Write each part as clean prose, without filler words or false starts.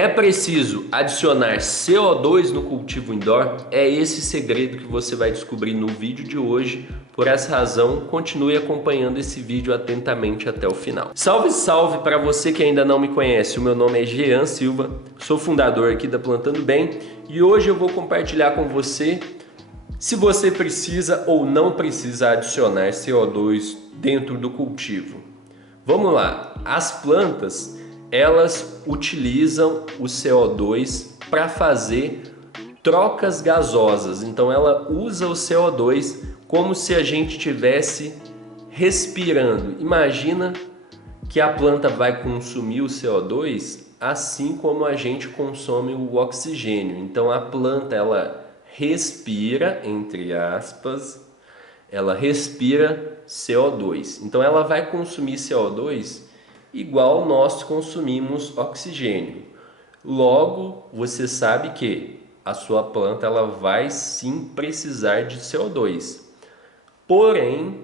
É preciso adicionar CO2 no cultivo indoor? É esse segredo que você vai descobrir no vídeo de hoje. Por essa razão, continue acompanhando esse vídeo atentamente até o final. Salve, salve para você que ainda não me conhece. O meu nome é Jean Silva, sou fundador aqui da Plantando Bem e hoje eu vou compartilhar com você se você precisa ou não precisa adicionar CO2 dentro do cultivo. Vamos lá, as plantas elas utilizam o CO2 para fazer trocas gasosas. Então ela usa o CO2 como se a gente estivesse respirando. Imagina que a planta vai consumir o CO2 assim como a gente consome o oxigênio. Então a planta ela respira, entre aspas, ela respira CO2. Então ela vai consumir CO2 igual nós consumimos oxigênio. Logo, você sabe que a sua planta ela vai sim precisar de CO2. Porém,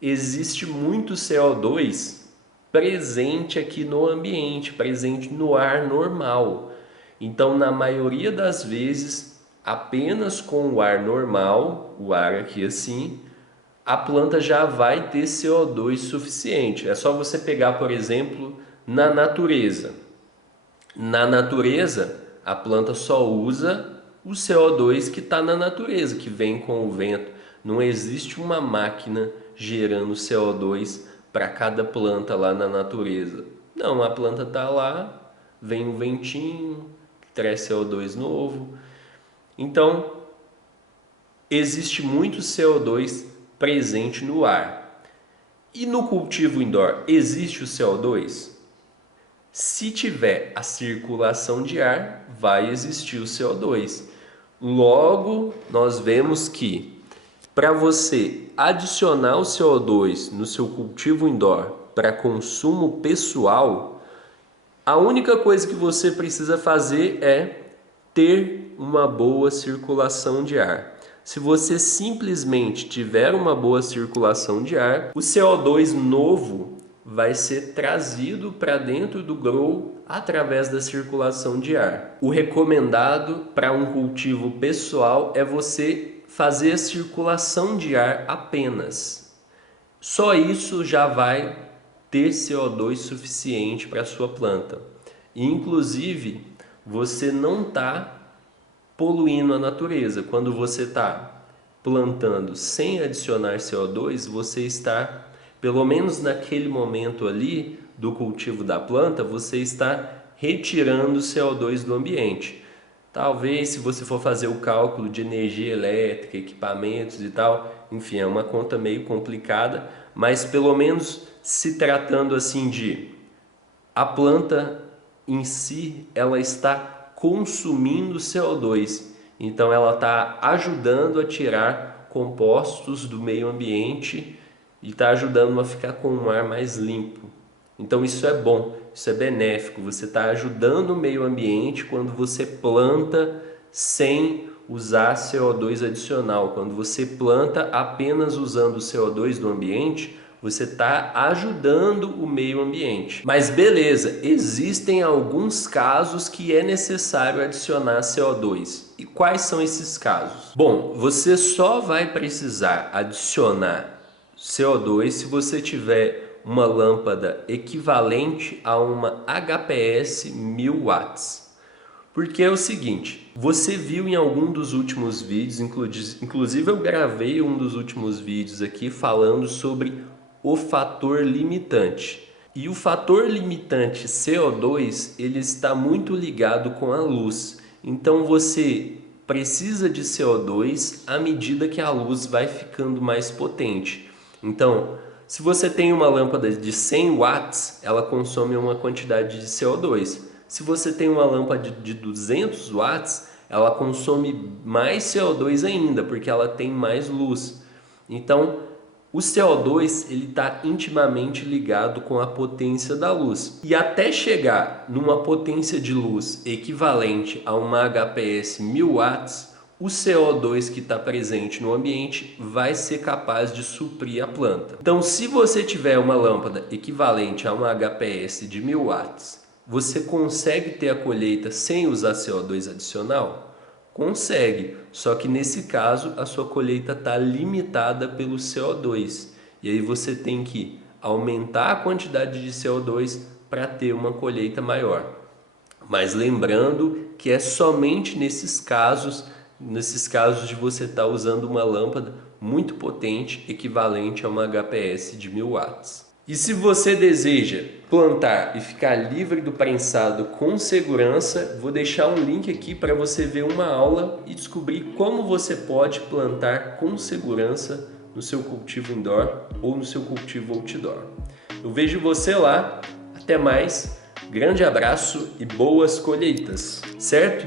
existe muito CO2 presente aqui no ambiente, presente no ar normal. Então, na maioria das vezes, apenas com o ar normal, o ar aqui assim, a planta já vai ter CO2 suficiente. É só você pegar, por exemplo, na natureza. Na natureza, a planta só usa o CO2 que está na natureza, que vem com o vento. Não existe uma máquina gerando CO2 para cada planta lá na natureza. Não, a planta está lá, vem um ventinho, traz CO2 novo. Então, existe muito CO2 presente no ar. E no cultivo indoor, existe o CO2? Se tiver a circulação de ar, vai existir o CO2. Logo, nós vemos que para você adicionar o CO2 no seu cultivo indoor para consumo pessoal, a única coisa que você precisa fazer é ter uma boa circulação de ar. Se você simplesmente tiver uma boa circulação de ar, o CO2 novo vai ser trazido para dentro do grow através da circulação de ar. O recomendado para um cultivo pessoal é você fazer a circulação de ar apenas. Só isso já vai ter CO2 suficiente para a sua planta. E, inclusive, você não está poluindo a natureza. Quando você está plantando sem adicionar CO2, você está, pelo menos naquele momento ali do cultivo da planta, você está retirando CO2 do ambiente. Talvez se você for fazer o cálculo de energia elétrica, equipamentos e tal, enfim, é uma conta meio complicada, mas pelo menos se tratando assim de a planta em si, ela está consumindo CO2, então ela está ajudando a tirar compostos do meio ambiente e está ajudando a ficar com um ar mais limpo. Então isso é bom, isso é benéfico, você está ajudando o meio ambiente quando você planta sem usar CO2 adicional. Quando você planta apenas usando o CO2 do ambiente, você está ajudando o meio ambiente. Mas beleza, existem alguns casos que é necessário adicionar CO2. E quais são esses casos? Bom, você só vai precisar adicionar CO2 se você tiver uma lâmpada equivalente a uma HPS 1000 watts. Porque é o seguinte, você viu em algum dos últimos vídeos, inclusive eu gravei um dos últimos vídeos aqui falando sobre o fator limitante. E o fator limitante CO2, ele está muito ligado com a luz. Então você precisa de CO2 à medida que a luz vai ficando mais potente. Então, se você tem uma lâmpada de 100 watts, ela consome uma quantidade de CO2. Se você tem uma lâmpada de 200 watts, ela consome mais CO2 ainda, porque ela tem mais luz. Então, o CO2 ele está intimamente ligado com a potência da luz. E até chegar numa potência de luz equivalente a uma HPS 1000 watts, o CO2 que está presente no ambiente vai ser capaz de suprir a planta. Então, se você tiver uma lâmpada equivalente a uma HPS de 1000 watts Você consegue ter a colheita sem usar CO2 adicional? Consegue, só que nesse caso a sua colheita está limitada pelo CO2 e aí você tem que aumentar a quantidade de CO2 para ter uma colheita maior. Mas lembrando que é somente nesses casos de você estar usando uma lâmpada muito potente, equivalente a uma HPS de 1000 watts. E se você deseja plantar e ficar livre do prensado com segurança, vou deixar um link aqui para você ver uma aula e descobrir como você pode plantar com segurança no seu cultivo indoor ou no seu cultivo outdoor. Eu vejo você lá, até mais, grande abraço e boas colheitas, certo?